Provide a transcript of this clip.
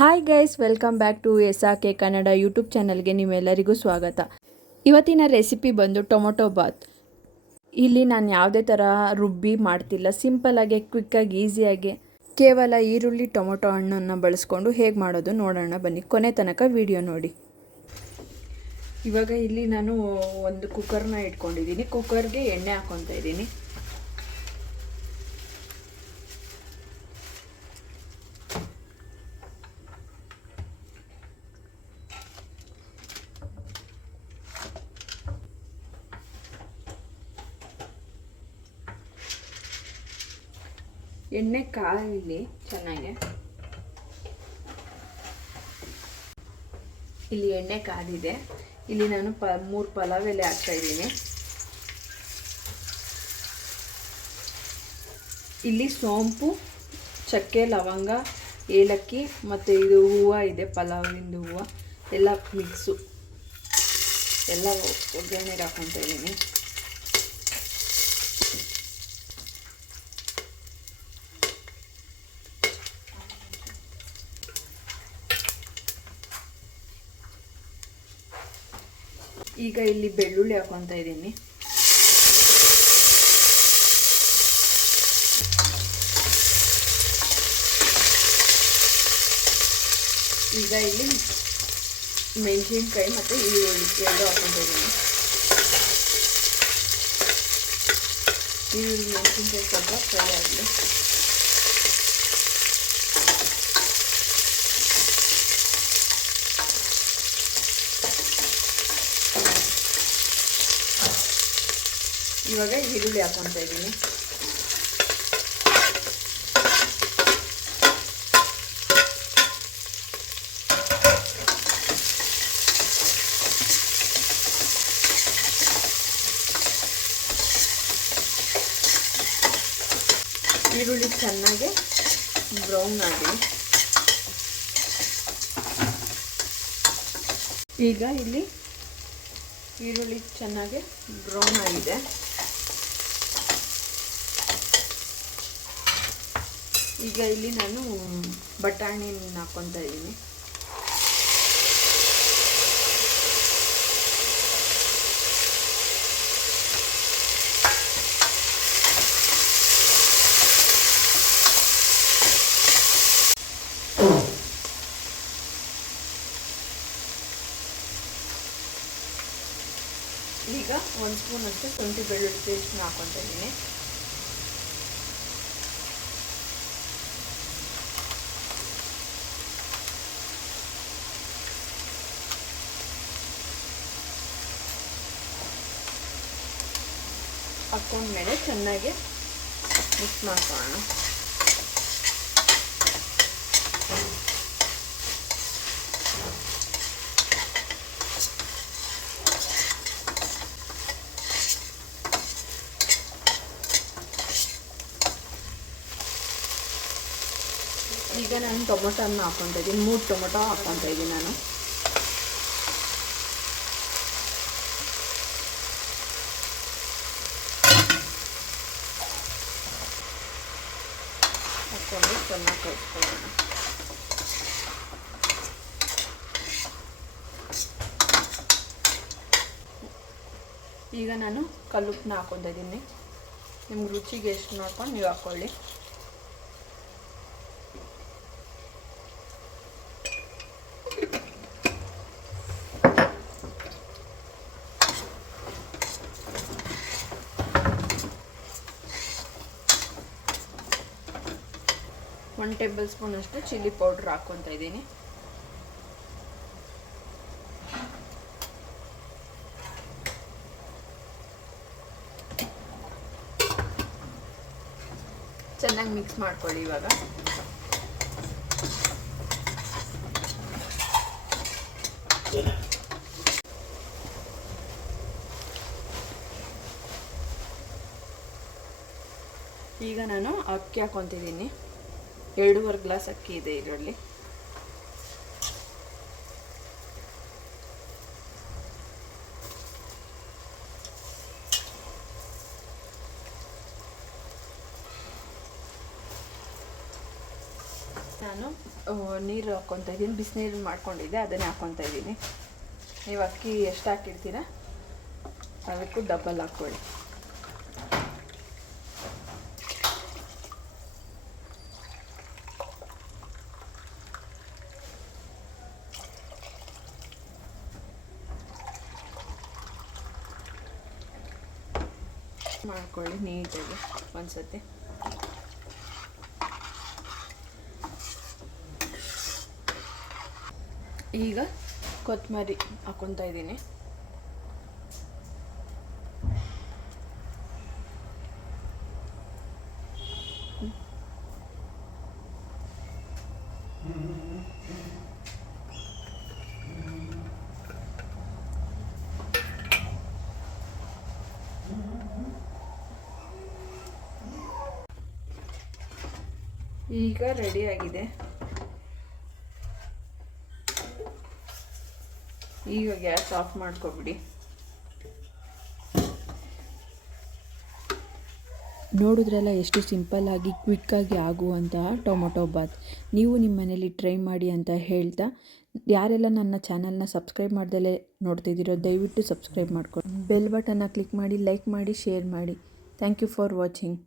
Hi guys, welcome back to SRK Kannada YouTube ಚಾನಲ್ಗೆ ನಿಮ್ಮೆಲ್ಲರಿಗೂ ಸ್ವಾಗತ. ಇವತ್ತಿನ ರೆಸಿಪಿ ಬಂದು ಟೊಮೊಟೊ ಬಾತ್. ಇಲ್ಲಿ ನಾನು ಯಾವುದೇ ಥರ ರುಬ್ಬಿ ಮಾಡ್ತಿಲ್ಲ, ಸಿಂಪಲ್ಲಾಗಿ ಕ್ವಿಕ್ಕಾಗಿ ಈಸಿಯಾಗಿ ಕೇವಲ ಈರುಳ್ಳಿ ಟೊಮೊಟೊ ಹಣ್ಣನ್ನು ಬಳಸ್ಕೊಂಡು ಹೇಗೆ ಮಾಡೋದು ನೋಡೋಣ ಬನ್ನಿ. ಕೊನೆ ತನಕ ವಿಡಿಯೋ ನೋಡಿ. ಇವಾಗ ಇಲ್ಲಿ ನಾನು ಒಂದು ಕುಕ್ಕರ್ನ ಇಟ್ಕೊಂಡಿದ್ದೀನಿ. ಕುಕ್ಕರ್ಗೆ ಎಣ್ಣೆ ಹಾಕ್ಕೊತಾ ಇದ್ದೀನಿ. ಎಣ್ಣೆ ಕಾಯಿಲಿ ಚೆನ್ನಾಗಿ. ಇಲ್ಲಿ ಎಣ್ಣೆ ಕಾದಿದೆ. ಇಲ್ಲಿ ನಾನು 3 ಪಲಾವ್ ಎಲೆ ಹಾಕ್ತಾ ಇದ್ದೀನಿ. ಇಲ್ಲಿ ಸೋಂಪು, ಚಕ್ಕೆ, ಲವಂಗ, ಏಲಕ್ಕಿ ಮತ್ತು ಇದು ಹೂವು ಇದೆ, ಪಲಾವಿಂದು ಹೂವು ಎಲ್ಲ ಮಿಕ್ಸು ಎಲ್ಲ ಒಗ್ಗರಣೆಗೆ ಹಾಕ್ಕೊತಾ ಇದ್ದೀನಿ. ಈಗ ಇಲ್ಲಿ ಬೆಳ್ಳುಳ್ಳಿ ಹಾಕ್ಕೊತಾ ಇದ್ದೀನಿ. ಈಗ ಇಲ್ಲಿ ಮೆಣಸಿನ್ಕಾಯಿ ಮತ್ತು ಈರುಳ್ಳಿ ಎರಡು ಹಾಕ್ಕೊತಾ ಇದ್ದೀನಿ. ಈರುಳ್ಳಿ ಮೆಣಸಿನ್ಕಾಯಿ ಸ್ವಲ್ಪ ಫ್ರೈ ಆಗಲಿ. ಇವಾಗ ಈರುಳ್ಳಿ ಹಾಕ್ಕೊತಾ ಇದ್ದೀನಿ. ಈರುಳ್ಳಿ ಚೆನ್ನಾಗಿ ಬ್ರೌನ್ ಆಗಲಿ. ಈಗ ಇಲ್ಲಿ ಈರುಳ್ಳಿ ಚೆನ್ನಾಗಿ ಬ್ರೌನ್ ಆಗಿದೆ. ಈಗ ಇಲ್ಲಿ ನಾನು ಬಟಾಣಿ ಹಾಕ್ಕೊತಾ ಇದ್ದೀನಿ. ಈಗ 1 ಸ್ಪೂನ್ ಅಷ್ಟು ಶುಂಠಿ ಬೆಳ್ಳುಳ್ಳಿ ಪೇಸ್ಟ್ನ ಹಾಕ್ಕೊತಾ ಇದ್ದೀನಿ. ಹಾಕ್ಕೊಂಡ್ಮೇಲೆ ಚೆನ್ನಾಗಿ ಮಿಕ್ಸ್ ಮಾಡ್ಕೊಳ್ಳೋಣ. ಈಗ ನಾನು ಟೊಮೊಟೊನ ಹಾಕ್ಕೊತಾ ಇದ್ದೀನಿ. 3 ಟೊಮೊಟೊ ಹಾಕ್ಕೊತಾ ಇದ್ದೀನಿ ನಾನು. ಹಾಕ್ಕೊಂಡು ಚೆನ್ನಾಗಿ ಕಲಿಸ್ಕೊಳ್ಳೋಣ. ಈಗ ನಾನು ಕಲ್ಲುಪ್ಪನ್ನ ಹಾಕ್ಕೊತಾ ಇದ್ದೀನಿ. ನಿಮ್ಗೆ ರುಚಿಗೆ ಎಷ್ಟು ನೋಡ್ಕೊಂಡು ನೀವು ಹಾಕ್ಕೊಳ್ಳಿ. ಒಂದು ಟೇಬಲ್ ಸ್ಪೂನ್ ಅಷ್ಟು ಚಿಲ್ಲಿ ಪೌಡ್ರ್ ಹಾಕ್ಕೊತಾ ಇದ್ದೀನಿ. ಚೆನ್ನಾಗಿ ಮಿಕ್ಸ್ ಮಾಡ್ಕೊಳ್ಳಿ. ಇವಾಗ ಈಗ ನಾನು ಅಕ್ಕಿ ಹಾಕ್ಕೊತಿದ್ದೀನಿ. 2.5 ಗ್ಲಾಸ್ ಅಕ್ಕಿ ಇದೆ ಇದರಲ್ಲಿ. ನಾನು ನೀರು ಹಾಕ್ಕೊತಾ ಇದ್ದೀನಿ, ಬಿಸಿನೀರು ಮಾಡ್ಕೊಂಡಿದ್ದೆ ಅದನ್ನೇ ಹಾಕ್ಕೊತಾ ಇದ್ದೀನಿ. ನೀವು ಅಕ್ಕಿ ಎಷ್ಟು ಹಾಕಿರ್ತೀರ ಅದಕ್ಕೂ ಡಬಲ್ ಹಾಕ್ಕೊಳ್ಳಿ. ಮಾಡ್ಕೊಳ್ಳಿ ನೀಟಾಗಿ ಒಂದ್ಸತಿ. ಈಗ ಕೊತ್ತಂಬರಿ ಹಾಕ್ಕೊತಾ ಇದ್ದೀನಿ. ಈಗ ರೆಡಿಯಾಗಿದೆ. ಈಗ ಗ್ಯಾಸ್ ಆಫ್ ಮಾಡ್ಕೊಬಿಡಿ. ನೋಡಿದ್ರಲ್ಲ ಎಷ್ಟು ಸಿಂಪಲ್ಲಾಗಿ ಕ್ವಿಕ್ಕಾಗಿ ಆಗುವಂತಹ ಟೊಮೊಟೊ ಬಾತ್. ನೀವು ನಿಮ್ಮ ಮನೇಲಿ ಟ್ರೈ ಮಾಡಿ ಅಂತ ಹೇಳ್ತಾ, ಯಾರೆಲ್ಲ ನನ್ನ ಚಾನಲ್ನ ಸಬ್ಸ್ಕ್ರೈಬ್ ಮಾಡ್ದಲೇ ನೋಡ್ತಿದ್ದೀರೋ ದಯವಿಟ್ಟು ಸಬ್ಸ್ಕ್ರೈಬ್ ಮಾಡ್ಕೊಳ್ಳಿ. ಬೆಲ್ ಬಟನ್ನ ಕ್ಲಿಕ್ ಮಾಡಿ, ಲೈಕ್ ಮಾಡಿ, ಶೇರ್ ಮಾಡಿ. Thank you for watching.